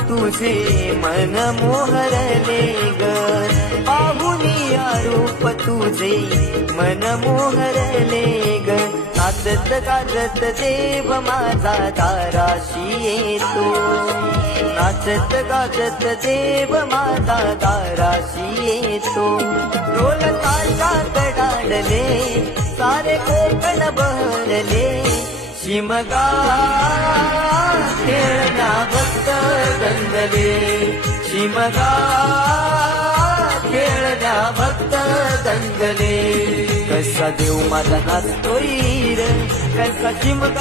तुझे मन मोहरले ग, पाहुनिया रूप तुझे मन मोहरले ग. नाचत गाजत देव माझा दाराशी येतो, नाचत गाजत देव माझा दाराशी येतो. ढोल ताशात डाडले सारे कोकण बहरले, शिमगा खेळण्या भक्त दंगले, शिमगा खेळण्या भक्त दंगले. कसा देव माझा नाचतोय रे, कसा शिमगा